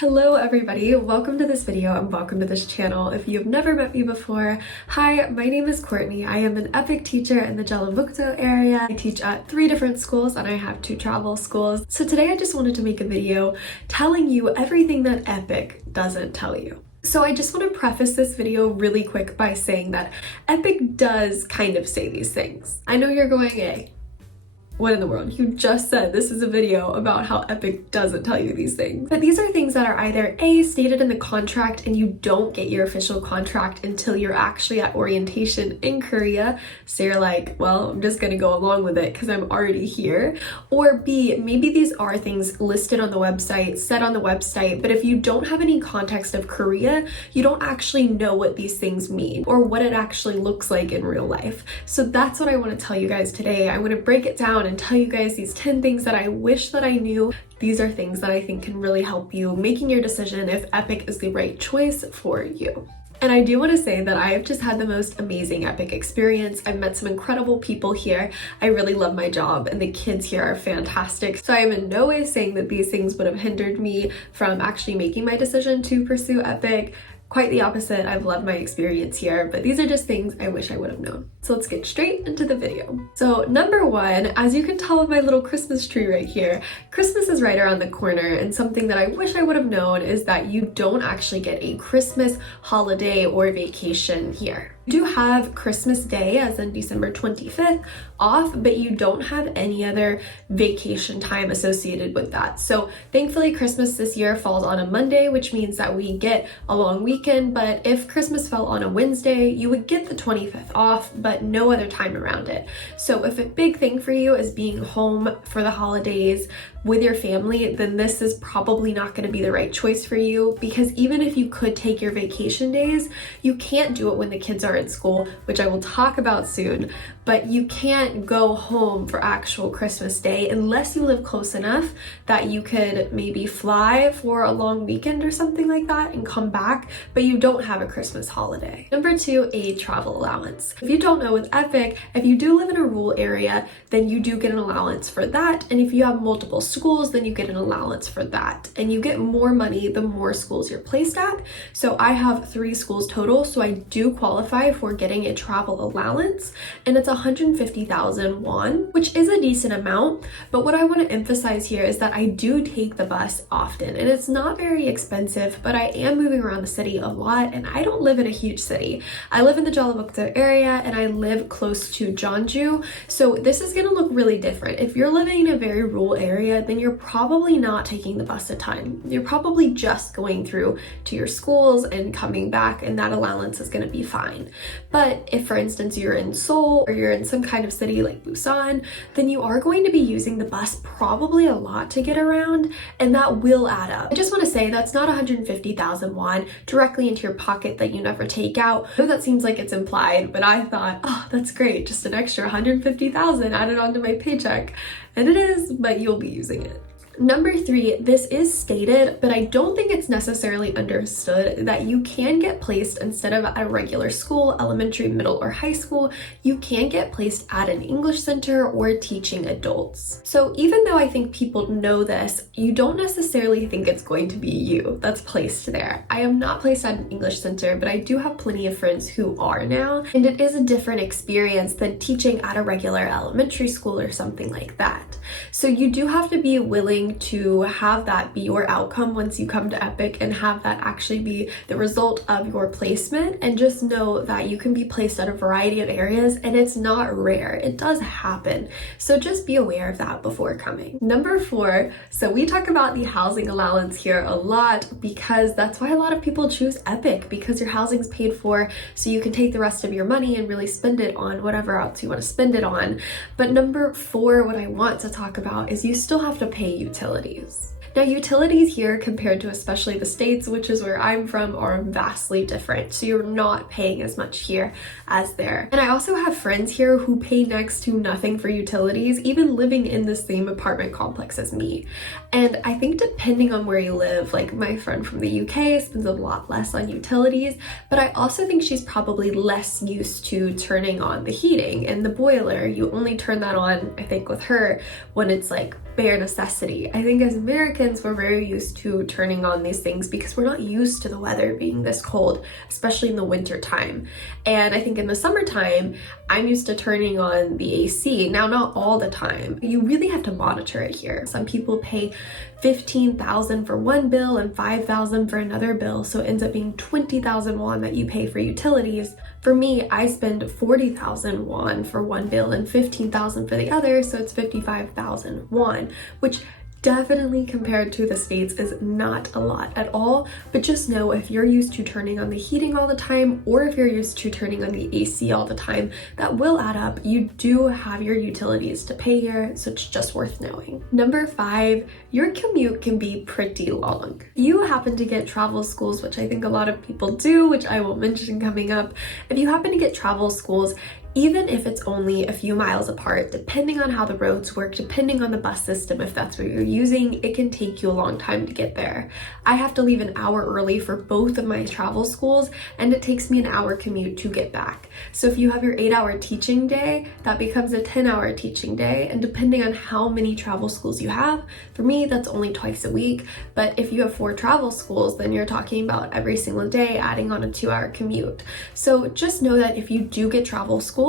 Hello everybody, welcome to this video and welcome to this channel. If you've never met me before, hi, my name is Courtney. I am an EPIK teacher in the Jellicoe area. I teach at 3 different schools and I have 2 travel schools. So today I just wanted to make a video telling you everything that EPIK doesn't tell you. So I just want to preface this video really quick by saying that EPIK does kind of say these things. I know you're going, hey, what in the world? You just said this is a video about how EPIK doesn't tell you these things. But these are things that are either A, stated in the contract and you don't get your official contract until you're actually at orientation in Korea. So you're like, well, I'm just gonna go along with it because I'm already here. Or B, maybe these are things listed on the website, said on the website, but if you don't have any context of Korea, you don't actually know what these things mean or what it actually looks like in real life. So that's what I want to tell you guys today. I want to break it down and tell you guys these 10 things that I wish that I knew. These are things that I think can really help you making your decision if EPIK is the right choice for you. And I do want to say that I have just had the most amazing EPIK experience. I've met some incredible people here. I really love my job and the kids here are fantastic. So I am in no way saying that these things would have hindered me from actually making my decision to pursue EPIK. Quite the opposite, I've loved my experience here, but these are just things I wish I would have known. So let's get straight into the video. So number 1, as you can tell with my little Christmas tree right here, Christmas is right around the corner, and something that I wish I would have known is that you don't actually get a Christmas holiday or vacation here. You do have Christmas Day, as in December 25th, off, but you don't have any other vacation time associated with that. So thankfully Christmas this year falls on a Monday, which means that we get a long weekend, but if Christmas fell on a Wednesday, you would get the 25th off, but no other time around it. So if a big thing for you is being home for the holidays with your family, then this is probably not going to be the right choice for you, because even if you could take your vacation days, you can't do it when the kids are in school, which I will talk about soon, but you can't go home for actual Christmas Day unless you live close enough that you could maybe fly for a long weekend or something like that and come back, but you don't have a Christmas holiday. Number 2, a travel allowance. If you don't know, with EPIK, if you do live in a rural area, then you do get an allowance for that, and if you have multiple schools, then you get an allowance for that, and you get more money the more schools you're placed at. So I have 3 schools total, so I do qualify for getting a travel allowance, and it's 150,000 won, which is a decent amount. But what I want to emphasize here is that I do take the bus often, and it's not very expensive, but I am moving around the city a lot, and I don't live in a huge city. I live in the Jellicoe area, and I live close to Jeonju, so this is going to look really different. If you're living in a very rural area, then you're probably not taking the bus a ton. You're probably just going through to your schools and coming back, and that allowance is going to be fine. But if, for instance, you're in Seoul or you're in some kind of city like Busan, then you are going to be using the bus probably a lot to get around, and that will add up. I just want to say that's not 150,000 won directly into your pocket that you never take out. I know that seems like it's implied, but I thought, oh, that's great, just an extra 150,000 added onto my paycheck. And it is, but you'll be using it. Number 3, this is stated, but I don't think it's necessarily understood, that you can get placed instead of at a regular school, elementary, middle, or high school, you can get placed at an English center or teaching adults. So even though I think people know this, you don't necessarily think it's going to be you that's placed there. I am not placed at an English center, but I do have plenty of friends who are now, and it is a different experience than teaching at a regular elementary school or something like that. So you do have to be willing to have that be your outcome once you come to EPIK, and have that actually be the result of your placement, and just know that you can be placed at a variety of areas, and it's not rare. It does happen. So just be aware of that before coming. Number 4, so we talk about the housing allowance here a lot because that's why a lot of people choose EPIK, because your housing's paid for, so you can take the rest of your money and really spend it on whatever else you want to spend it on. But number 4, what I want to talk about is you still have to pay utilities. Now, utilities here compared to especially the States, which is where I'm from, are vastly different. So you're not paying as much here as there. And I also have friends here who pay next to nothing for utilities, even living in the same apartment complex as me. And I think depending on where you live, like my friend from the UK spends a lot less on utilities, but I also think she's probably less used to turning on the heating and the boiler. You only turn that on, I think with her, when it's like bare necessity. I think as Americans, we're very used to turning on these things because we're not used to the weather being this cold, especially in the winter time. And I think in the summertime, I'm used to turning on the AC. Now, not all the time. You really have to monitor it here. Some people pay 15,000 for one bill and 5,000 for another bill, so it ends up being 20,000 won that you pay for utilities. For me, I spend 40,000 won for one bill and 15,000 for the other, so it's 55,000 won, which definitely compared to the States is not a lot at all. But just know, if you're used to turning on the heating all the time, or if you're used to turning on the AC all the time, that will add up. You do have your utilities to pay here, so it's just worth knowing. Number 5, your commute can be pretty long. If you happen to get travel schools, which I think a lot of people do, which I will mention coming up, if you happen to get travel schools, even if it's only a few miles apart, depending on how the roads work, depending on the bus system, if that's what you're using, it can take you a long time to get there. I have to leave an hour early for both of my travel schools, and it takes me an hour commute to get back. So if you have your 8-hour teaching day, that becomes a 10-hour teaching day, and depending on how many travel schools you have, for me, that's only twice a week. But if you have 4 travel schools, then you're talking about every single day adding on a 2-hour commute. So just know that if you do get travel schools,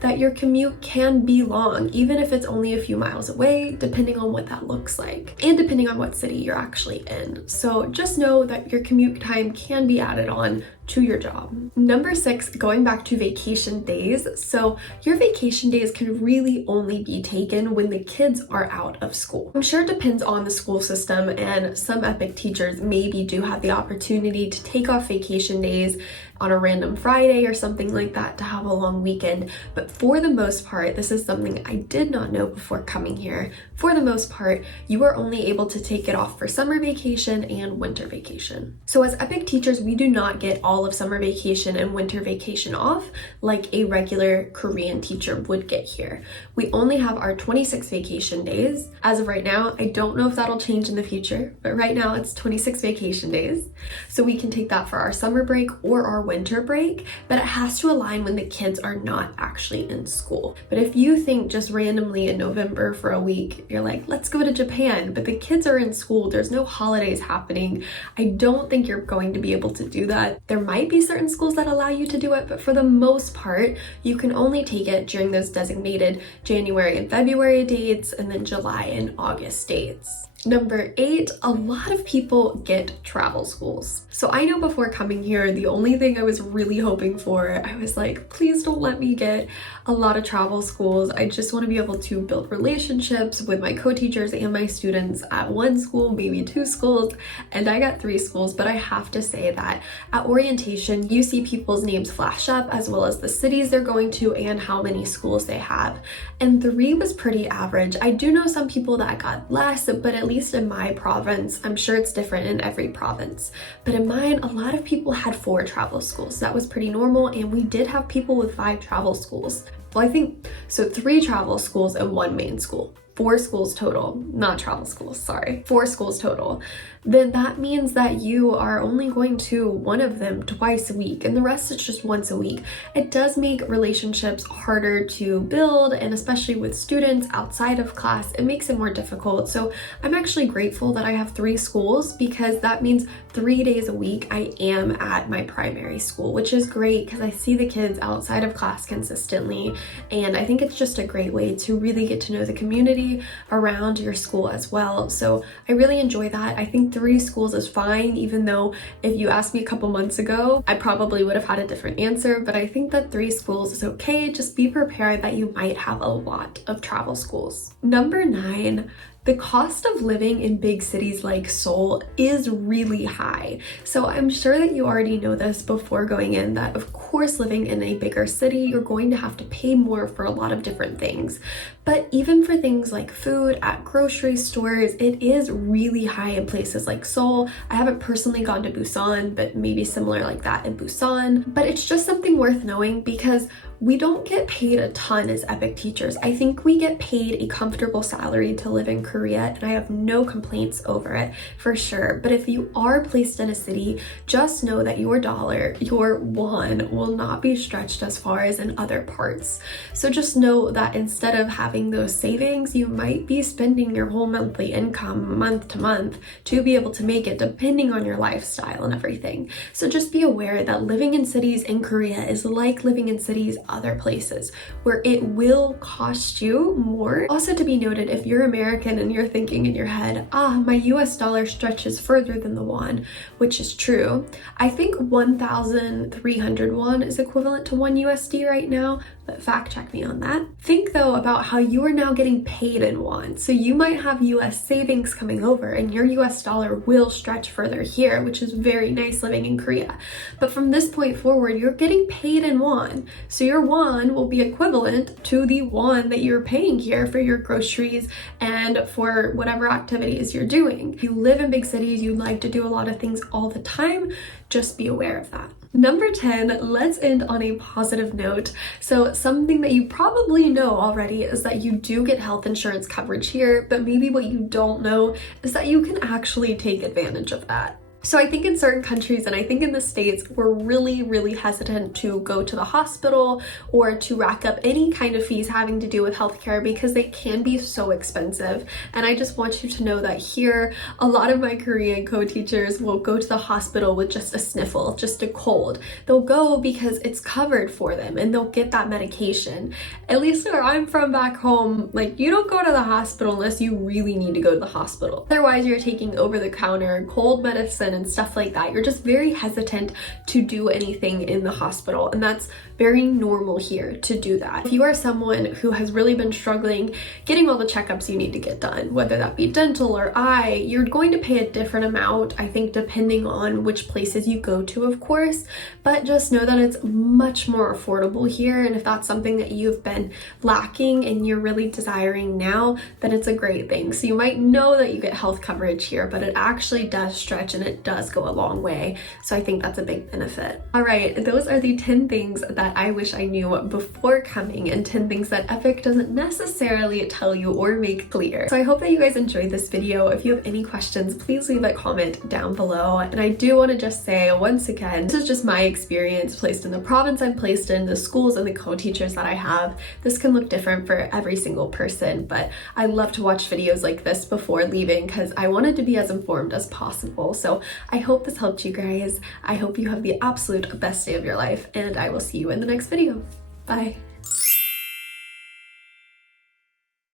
that your commute can be long, even if it's only a few miles away, depending on what that looks like and depending on what city you're actually in. So just know that your commute time can be added on to your job. Number 6, going back to vacation days. So your vacation days can really only be taken when the kids are out of school. I'm sure it depends on the school system, and some EPIK teachers maybe do have the opportunity to take off vacation days on a random Friday or something like that to have a long weekend. But for the most part, this is something I did not know before coming here. For the most part, you are only able to take it off for summer vacation and winter vacation. So as EPIK teachers, we do not get all of summer vacation and winter vacation off like a regular Korean teacher would get here. We only have our 26 vacation days. As of right now, I don't know if that'll change in the future, but right now it's 26 vacation days. So we can take that for our summer break or our winter break, but it has to align when the kids are not actually in school. But if you think just randomly in November for a week, you're like, let's go to Japan, but the kids are in school, there's no holidays happening, I don't think you're going to be able to do that. There might be certain schools that allow you to do it, but for the most part, you can only take it during those designated January and February dates, and then July and August dates. Number 8, a lot of people get travel schools. So I know before coming here, the only thing I was really hoping for, I was like, please don't let me get a lot of travel schools. I just want to be able to build relationships with my co-teachers and my students at one school, maybe 2 schools, and I got 3 schools. But I have to say that at orientation, you see people's names flash up, as well as the cities they're going to and how many schools they have. And 3 was pretty average. I do know some people that got less, but at least in my province, I'm sure it's different in every province, but in mine, a lot of people had 4 travel schools. That was pretty normal, and we did have people with 5 travel schools. Well, I think, so 3 travel schools and 1 main school. 4 schools total, not travel schools, sorry. 4 schools total. Then that means that you are only going to one of them twice a week, and the rest is just once a week. It does make relationships harder to build, and especially with students outside of class, it makes it more difficult. So I'm actually grateful that I have 3 schools, because that means 3 days a week I am at my primary school, which is great because I see the kids outside of class consistently, and I think it's just a great way to really get to know the community around your school as well. So I really enjoy that. I think 3 schools is fine, even though if you asked me a couple months ago, I probably would have had a different answer, but I think that 3 schools is okay. Just be prepared that you might have a lot of travel schools. Number 9, the cost of living in big cities like Seoul is really high. So I'm sure that you already know this before going in, that of course living in a bigger city, you're going to have to pay more for a lot of different things. But even for things like food at grocery stores, it is really high in places like Seoul. I haven't personally gone to Busan, but maybe similar like that in Busan. But it's just something worth knowing, because we don't get paid a ton as EPIK teachers. I think we get paid a comfortable salary to live in Korea, and I have no complaints over it for sure. But if you are placed in a city, just know that your dollar, your won, will not be stretched as far as in other parts. So just know that instead of having those savings, you might be spending your whole monthly income month to month to be able to make it, depending on your lifestyle and everything. So just be aware that living in cities in Korea is like living in cities other places, where it will cost you more. Also to be noted, if you're American and you're thinking in your head, my US dollar stretches further than the won, which is true. I think 1,300 won is equivalent to 1 USD right now, but fact check me on that. Think though about how you are now getting paid in won. So you might have US savings coming over and your US dollar will stretch further here, which is very nice living in Korea. But from this point forward, you're getting paid in won. So your won will be equivalent to the won that you're paying here for your groceries and for whatever activities you're doing. If you live in big cities, you like to do a lot of things all the time, just be aware of that. Number 10, let's end on a positive note. So something that you probably know already is that you do get health insurance coverage here, but maybe what you don't know is that you can actually take advantage of that. So I think in certain countries, and I think in the States, we're really hesitant to go to the hospital or to rack up any kind of fees having to do with healthcare because they can be so expensive. And I just want you to know that here, a lot of my Korean co-teachers will go to the hospital with just a sniffle, just a cold. They'll go because it's covered for them and they'll get that medication. At least where I'm from back home, like, you don't go to the hospital unless you really need to go to the hospital. Otherwise, you're taking over-the-counter cold medicine and stuff like that. You're just very hesitant to do anything in the hospital, and that's very normal here to do that. If you are someone who has really been struggling getting all the checkups you need to get done, whether that be dental or eye, you're going to pay a different amount, I think, depending on which places you go to, of course, but just know that it's much more affordable here. And if that's something that you've been lacking and you're really desiring now, then it's a great thing. So you might know that you get health coverage here, but it actually does stretch and it does go a long way. So I think that's a big benefit. All right, those are the 10 things that I wish I knew before coming, and 10 things that EPIK doesn't necessarily tell you or make clear. So I hope that you guys enjoyed this video. If you have any questions, please leave a comment down below. And I do want to just say once again, this is just my experience placed in the province I'm placed in, the schools and the co-teachers that I have. This can look different for every single person, but I love to watch videos like this before leaving because I wanted to be as informed as possible. So I hope this helped you guys. I hope you have the absolute best day of your life, and I will see you in the next video. Bye.